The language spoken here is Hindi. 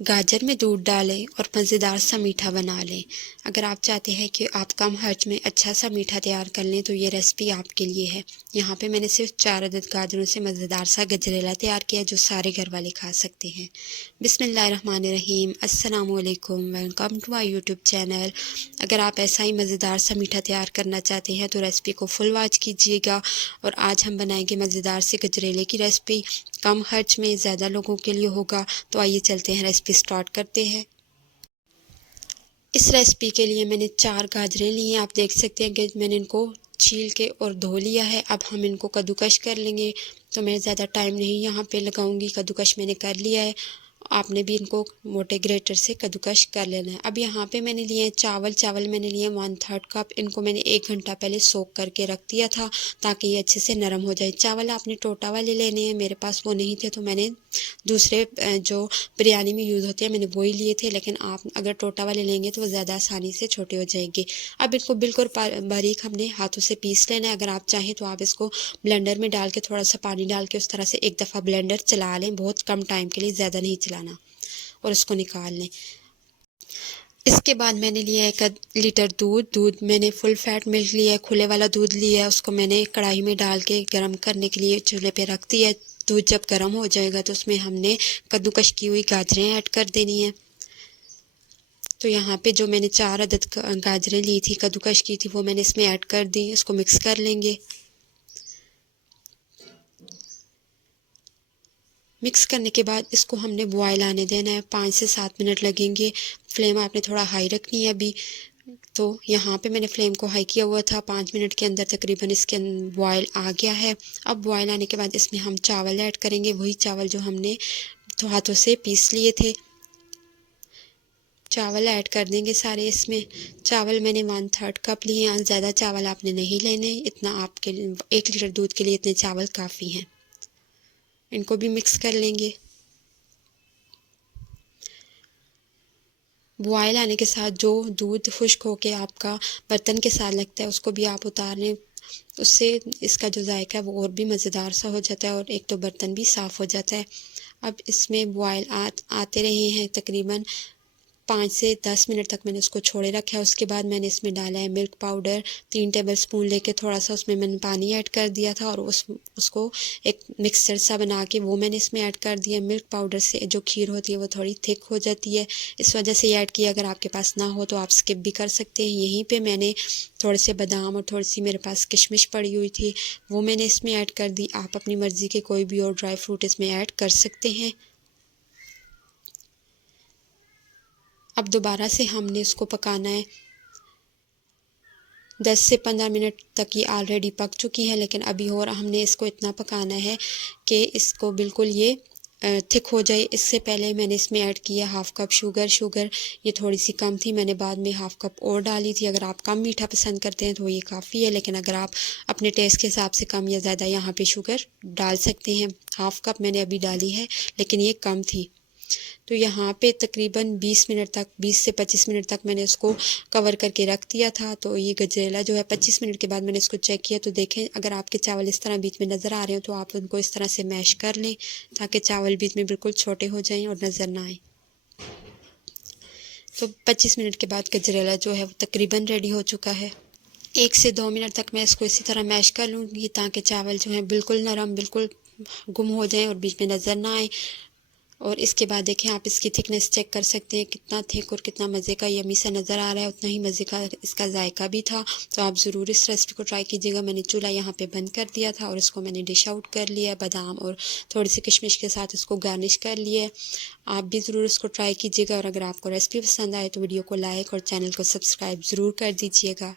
गाजर में दूध डालें और मज़ेदार सा मीठा बना लें। अगर आप चाहते हैं कि आप कम खर्च में अच्छा सा मीठा तैयार कर लें तो ये रेसिपी आपके लिए है। यहाँ पे मैंने सिर्फ 4 अदद गाजरों से मज़ेदार सा गजरेला तैयार किया जो सारे घर वाले खा सकते हैं। बिस्मिल्लाहिर्रहमानिर्रहीम, अस्सलामु अलैकुम, welcome to my YouTube channel. अगर आप ऐसा ही मज़ेदार सा मीठा तैयार करना चाहते हैं तो रेसिपी को फुल वॉच कीजिएगा। और आज हम बनाएंगे मज़ेदार से गजरेले की रेसिपी। कम खर्च में ज़्यादा लोगों के लिए होगा। तो आइए चलते हैं, रेसिपी स्टार्ट करते हैं। इस रेसिपी के लिए मैंने 4 गाजरें ली हैं। आप देख सकते हैं कि मैंने इनको छील के और धो लिया है। अब हम इनको कद्दूकश कर लेंगे। तो मैं ज़्यादा टाइम नहीं यहाँ पे लगाऊंगी, कद्दूकश मैंने कर लिया है। आपने भी इनको मोटे ग्रेटर से कद्दूकश कर लेना है। अब यहाँ पे मैंने लिए चावल मैंने लिए 1/3 कप। इनको मैंने 1 घंटा पहले सोक करके रख दिया था ताकि ये अच्छे से नरम हो जाए। चावल आपने टोटा वाले लेने हैं, मेरे पास वो नहीं थे तो मैंने दूसरे जो बिरयानी में यूज़ होते हैं मैंने वही लिए थे। लेकिन आप अगर टोटा वाले लेंगे तो वो ज़्यादा आसानी से छोटे हो जाएंगे। अब इनको बिल्कुल बारीक हमने हाथों से पीस लेना है। अगर आप चाहें तो आप इसको ब्लेंडर में डाल के थोड़ा सा पानी डाल के उस तरह से एक दफ़ा ब्लेंडर चला लें, बहुत कम टाइम के लिए, ज़्यादा नहीं चलाना, और इसको निकाल लें। इसके बाद मैंने लिया 1 लीटर दूध मैंने फुल फैट मिल्क लिया है, खुले वाला दूध लिया है। उसको मैंने कढ़ाई में डाल के गर्म करने के लिए चूल्हे पे रख दिया है। दूध जब गर्म हो जाएगा तो उसमें हमने कद्दूकश की हुई गाजरें ऐड कर देनी है। तो यहाँ पे जो मैंने 4 अदद गाजरें ली थी, कद्दूकश की थी, वो मैंने इसमें ऐड कर दी। इसको मिक्स कर लेंगे। मिक्स करने के बाद इसको हमने बॉयल आने देना है। 5 से 7 मिनट लगेंगे। फ्लेम आपने थोड़ा हाई रखनी है अभी। तो यहाँ पे मैंने फ्लेम को हाई किया हुआ था। 5 मिनट के अंदर तकरीबन इसके बॉयल आ गया है। अब बॉयल आने के बाद इसमें हम चावल ऐड करेंगे, वही चावल जो हमने तो हाथों से पीस लिए थे। चावल ऐड कर देंगे सारे इसमें। चावल मैंने 1/3 कप लिए हैं। ज़्यादा चावल आपने नहीं लेने, इतना आपके 1 लीटर दूध के लिए इतने चावल काफ़ी हैं। इनको भी मिक्स कर लेंगे। बॉयल आने के साथ जो दूध खुश्क होके आपका बर्तन के साथ लगता है उसको भी आप उतार लें। उससे इसका जो जायका है वो और भी मज़ेदार सा हो जाता है और एक तो बर्तन भी साफ़ हो जाता है। अब इसमें बॉयल आते रहे हैं तकरीबन 5 से 10 मिनट तक मैंने उसको छोड़े रखा है। उसके बाद मैंने इसमें डाला है मिल्क पाउडर 3 टेबलस्पून लेके, थोड़ा सा उसमें मैंने पानी ऐड कर दिया था और उसको एक मिक्सचर सा बना के वो मैंने इसमें ऐड कर दिया। मिल्क पाउडर से जो खीर होती है वो थोड़ी थिक हो जाती है, इस वजह से ऐड किया। अगर आपके पास ना हो तो आप स्किप भी कर सकते हैं। यहीं पर मैंने थोड़े से बादाम और थोड़ी सी मेरे पास किशमिश पड़ी हुई थी, वो मैंने इसमें ऐड कर दी। आप अपनी मर्ज़ी के कोई भी और ड्राई फ्रूट इसमें ऐड कर सकते हैं। अब दोबारा से हमने इसको पकाना है। 10 से 15 मिनट तक ये ऑलरेडी पक चुकी है, लेकिन अभी और हमने इसको इतना पकाना है कि इसको बिल्कुल ये थिक हो जाए। इससे पहले मैंने इसमें ऐड किया 1/2 कप शुगर ये थोड़ी सी कम थी, मैंने बाद में 1/2 कप और डाली थी। अगर आप कम मीठा पसंद करते हैं तो ये काफ़ी है, लेकिन अगर आप अपने टेस्ट के हिसाब से कम या ज़्यादा यहाँ पे शुगर डाल सकते हैं। 1/2 कप मैंने अभी डाली है, लेकिन ये कम थी। तो यहाँ पे तकरीबन 20 से 25 मिनट तक मैंने उसको कवर करके रख दिया था। तो ये गजरेला जो है 25 मिनट के बाद मैंने इसको चेक किया तो देखें, अगर आपके चावल इस तरह बीच में नज़र आ रहे हो तो आप उनको इस तरह से मैश कर लें ताकि चावल बीच में बिल्कुल छोटे हो जाएं और नज़र ना आए। तो 25 मिनट के बाद गजरेला जो है वो तकरीबन रेडी हो चुका है। 1 से 2 मिनट तक मैं इसको इसी तरह मैश कर लूँगी ताकि चावल जो है बिल्कुल नरम, बिल्कुल गुम हो जाएं और बीच में नज़र ना आए। और इसके बाद देखें, आप इसकी थिकनेस चेक कर सकते हैं, कितना थिक और कितना मज़े का यमी सा नज़र आ रहा है, उतना ही मज़े का इसका जायका भी था। तो आप ज़रूर इस रेसिपी को ट्राई कीजिएगा। मैंने चूल्हा यहाँ पे बंद कर दिया था और इसको मैंने डिश आउट कर लिया, बादाम और थोड़ी सी किशमिश के साथ इसको गार्निश कर लिया है। आप भी ज़रूर इसको ट्राई कीजिएगा और अगर आपको रेसिपी पसंद आए तो वीडियो को लाइक और चैनल को सब्सक्राइब ज़रूर कर दीजिएगा।